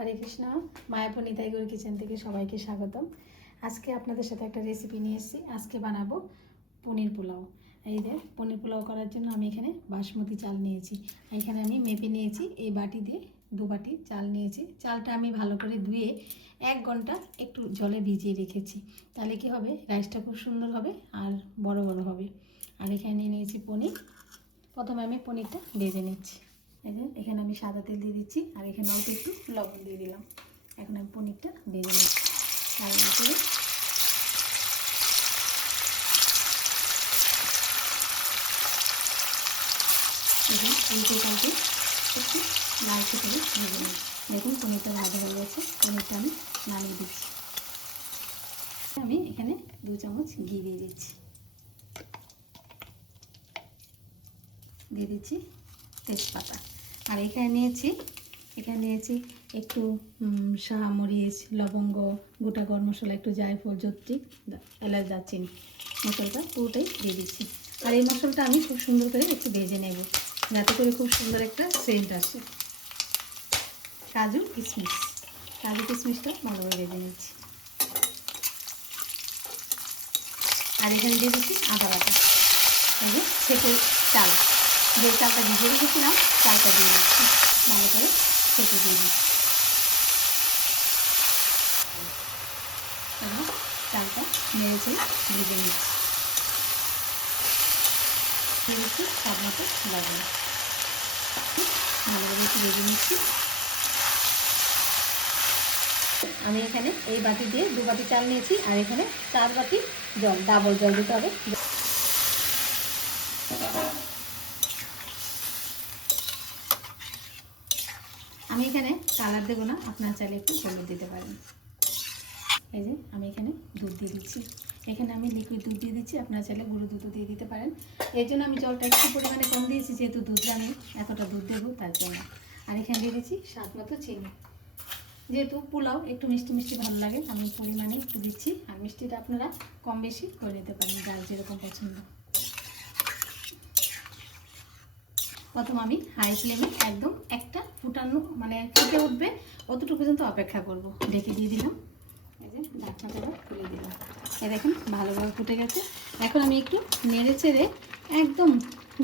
হরে Krishna. Mayapur Nitai Gour kitchen থেকে সবাইকে স্বাগতম। আজকে আপনাদের সাথে একটা রেসিপি নিয়ে এসেছি। আজকে বানাবো পনির পোলাও। এই যে পনির পোলাও করার জন্য আমি এখানে বাসমতি চাল নিয়েছি। এখানে আমি মেপে নিয়েছি, এই বাটি দিয়ে 2 বাটি চাল নিয়েছি। চালটা আমি ভালো করে ধুয়ে 1 ঘন্টা একটু জলে ভিজিয়ে রেখেছি। তাহলে কি হবে, রাইসটা খুব সুন্দর হবে আর বড় বড় হবে। আর এখানে নিয়ে নিয়েছি পনির। প্রথমে আমি পনিরটা ভেজে নিচ্ছি। এই যে এখানে আমি সাদা তেল দিয়ে দিচ্ছি আর এখানে অল্প একটু লবণ দিয়ে দিলাম। এখন আমি পনিরটা ভেজে নিচ্ছি আর করে উল্টে পাল্টে একটু লালচে করে ভেজে নিই। দেখুন পনিরটা ভাজা হয়ে গেছে। পনিরটা আমি নামিয়ে দিচ্ছি। আমি এখানে 2 চামচ ঘি দিয়ে দিচ্ছি। দিয়ে দিচ্ছি তেজপাতা। আর এখানে নিয়েছি একটু শাহমরিচ, লবঙ্গ, গোটা গরম মশলা, একটু জায়ফল, জত্রি, এলাচ, দারচিনি মশলাটা পুরোটাই দিয়ে দিচ্ছি। আর এই মশলাটা আমি খুব সুন্দর করে একটু ভেজে নেব, যাতে করে খুব সুন্দর একটা সেন্ট আসে। কাজু কিশমিশটা ভালো করে ভেজে নিচ্ছি। আর এখানে দিয়ে দিচ্ছি আদা বাটা। এই যে সেকে চাল, যে চালটা ভিজিয়ে রেখেছিলাম চালটা দিয়ে দিচ্ছি, ভালো করে সেকে দিয়ে দিচ্ছি। এবং চালটা নেড়েছে ভেজে নিচ্ছি। দিয়ে দিচ্ছি স্বাদ মতো লবণ, ভালোভাবে একটু ভেজে নিচ্ছি। আমি এখানে এই বাটি দিয়ে 2 বাটি চাল নিয়েছি আর এখানে 4 বাটি জল, ডাবল জল দিতে হবে। আমি এখানে কালার দেবো না, আপনারা চাইলে একটু হলুদ দিতে পারেন। এই যে আমি এখানে দুধ দিয়ে দিচ্ছি। এখানে আমি লিকুইড দুধ দিয়ে দিচ্ছি, আপনারা চাইলে গুঁড়ো দুধও দিয়ে দিতে পারেন। এর জন্য আমি জলটা একটু পরিমাণে কম দিয়েছি, যেহেতু দুধটা আমি এতটা দুধ দেবো তার জন্য। আর এখানে দিয়ে দিচ্ছি স্বাদ মতো চিনি। যেহেতু পোলাও একটু মিষ্টি মিষ্টি ভালো লাগে, আমি পরিমাণে একটু দিচ্ছি। আর মিষ্টিটা আপনারা কম বেশি করে নিতে পারেন, যার যেরকম পছন্দ। প্রথম আমি হাই ফ্লেমে একদম একটা ফুটানো মানে ফুটে উঠবে অতটুকু পর্যন্ত অপেক্ষা করব। ঢেকে দিয়ে দিলাম। এই যে ঢাকনাটা খুলে দিলাম। এই দেখুন ভালোভাবে ফুটে গেছে। এখন আমি একটু নেড়ে চেড়ে একদম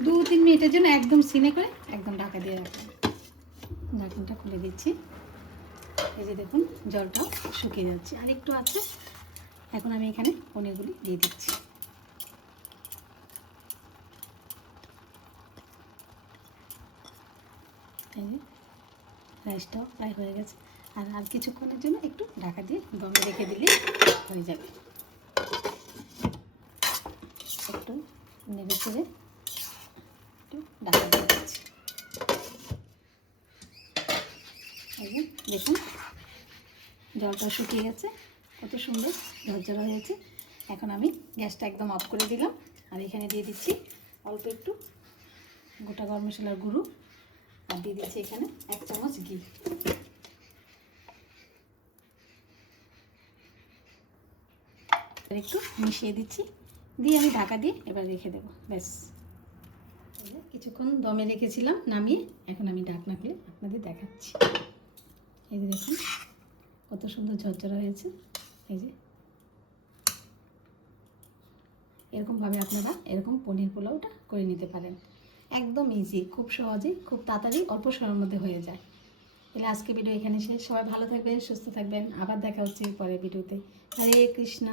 2-3 মিনিটের জন্য একদম সিনে করে একদম ঢাকা দিয়ে রাখলাম। ঢাকনাটা খুলে দিচ্ছি। এই যে দেখুন জলটাও শুকিয়ে যাচ্ছে, আর একটু আছে। এখন আমি এখানে পনিরগুলি দিয়ে দিচ্ছি। রাইসটাও প্রায় হয়ে গেছে। আর কিছুক্ষণের জন্য একটু ঢাকা দিয়ে দমে রেখে দিলে হয়ে যাবে। একটু নেড়ে চেড়ে একটু ঢাকা দিয়ে দিচ্ছি। দেখুন জলটা শুকিয়ে গেছে, কত সুন্দর ঝরঝরা হয়েছে। এখন আমি গ্যাসটা একদম অফ করে দিলাম। আর এখানে দিয়ে দিচ্ছি অল্প একটু গোটা গরম মশলার গুঁড়ো, আর দিয়ে দিচ্ছি এখানে 1 চামচ ঘি। একটু মিশিয়ে দিচ্ছি, দিয়ে আমি ঢাকা দিয়ে এবার রেখে দেবো। ব্যাস কিছুক্ষণ দমে রেখেছিলাম, নামিয়ে এখন আমি ঢাকনা খুলে আপনাদের দেখাচ্ছি। এই যে দেখুন কত সুন্দর ঝরঝরা হয়েছে। এই যে এরকমভাবে আপনারা এরকম পনির পোলাওটা করে নিতে পারেন। একদম ইজি, খুব সহজেই, খুব তাড়াতাড়ি, অল্প সময়ের মধ্যে হয়ে যায়। তাহলে আজকে ভিডিও এখানে শেষ। সবাই ভালো থাকবেন, সুস্থ থাকবেন। আবার দেখা হচ্ছে পরের ভিডিওতে। হরে কৃষ্ণ।